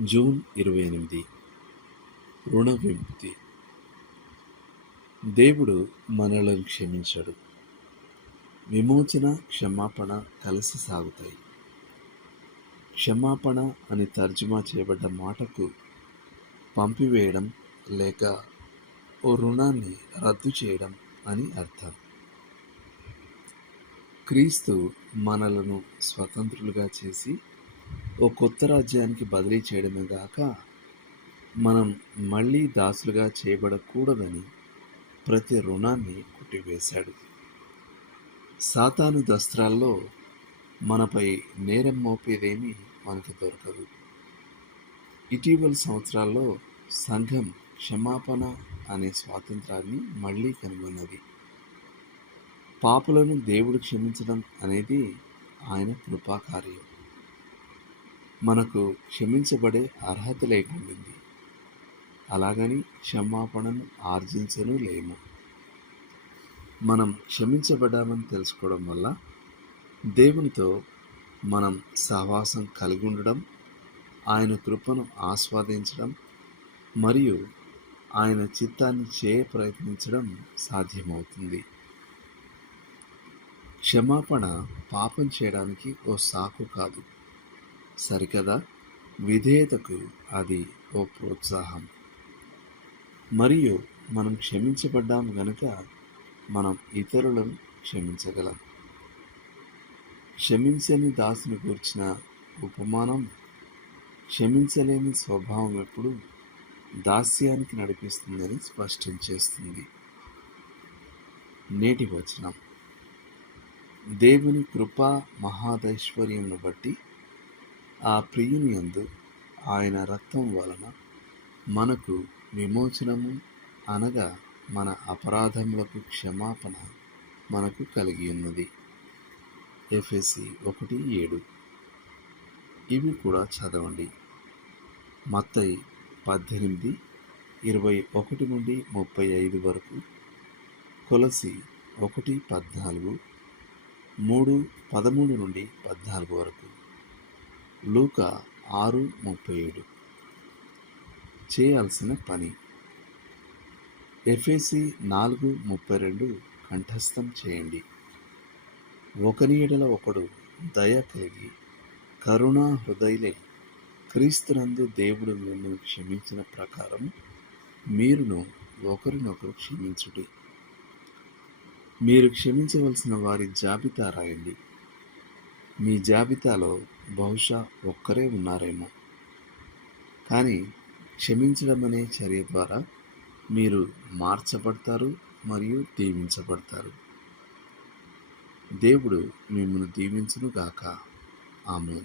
June ఇరవై ఎనిమిది. రుణ విముక్తి. దేవుడు మనలను క్షమించాడు. విమోచన క్షమాపణ కలిసి సాగుతాయి. క్షమాపణ అని తర్జుమా చేయబడ్డ మాటకు పంపివేయడం లేక ఓ రుణాన్ని రద్దు చేయడం అని అర్థం. క్రీస్తు మనలను స్వతంత్రులుగా చేసి ఓ కొత్త రాజ్యానికి బదిలీ చేయడమే గాక మనం మళ్ళీ దాసులుగా చేయబడకూడదని ప్రతి రుణాన్ని కొట్టివేశాడు. సాతాను దస్త్రాల్లో మనపై నేరం మోపేదేమీ మనకు దొరకదు. ఇటీవల సంవత్సరాల్లో సంఘం క్షమాపణ అనే స్వాతంత్రాన్ని మళ్ళీ కనుగొన్నది. పాపులను దేవుడు క్షమించడం అనేది ఆయన కృపాకార్యం. మనకు క్షమించబడే అర్హత లేకుండింది. అలాగని క్షమాపణను ఆర్జించను లేము. మనం క్షమించబడ్డామని తెలుసుకోవడం వల్ల దేవునితో మనం సహవాసం కలిగి ఉండడం ఆయన కృపను ఆస్వాదించడం మరియు ఆయన చిత్తాన్ని చేయ ప్రయత్నించడం సాధ్యమవుతుంది. క్షమాపణ పాపం చేయడానికి ఓ సాకు కాదు. సరికదా? విధేయతకు అది ఓ ప్రోత్సాహం. మరియు మనం క్షమించబడ్డాం గనుక మనం ఇతరులను క్షమించగలం. క్షమించని దాసుని గూర్చిన ఉపమానం క్షమించలేని స్వభావం ఎప్పుడు దాస్యానికి నడిపిస్తుందని స్పష్టం చేస్తుంది. నేటి వచనం. దేవుని కృపా మహాదైశ్వర్యంను బట్టి ఆ ప్రియుని యందు ఆయన రక్తం వలన మనకు విమోచనము అనగా మన అపరాధములకు క్షమాపణ మనకు కలిగి ఉన్నది ఎఫ్ఎసి ఒకటి ఏడు. ఇవి కూడా చదవండి. మత్తయి పద్దెనిమిది ఇరవై ఒకటి నుండి ముప్పై ఐదు వరకు. కొలసి ఒకటి పద్నాలుగు మూడు పదమూడు నుండి పద్నాలుగు వరకు. లూక ఆరు ముప్పై ఏడు. చేయాల్సిన పని. ఎఫ్ఏసి నాలుగు ముప్పై రెండు కంఠస్థం చేయండి. ఒకని ఎడల ఒకడు దయ కలిగి కరుణా హృదయలే క్రీస్తునందు దేవుడు మిమ్మల్ని క్షమించిన ప్రకారం మీరును ఒకరినొకరు క్షమించుడి. మీరు క్షమించవలసిన వారి జాబితా రాయండి. మీ జాబితాలో బహుశా ఒక్కరే ఉన్నారేమో. కానీ క్షమించడం అనే చర్య ద్వారా మీరు మార్చబడతారు మరియు దీవించబడతారు. దేవుడు మిమ్మల్ని దీవించునుగాక. ఆమె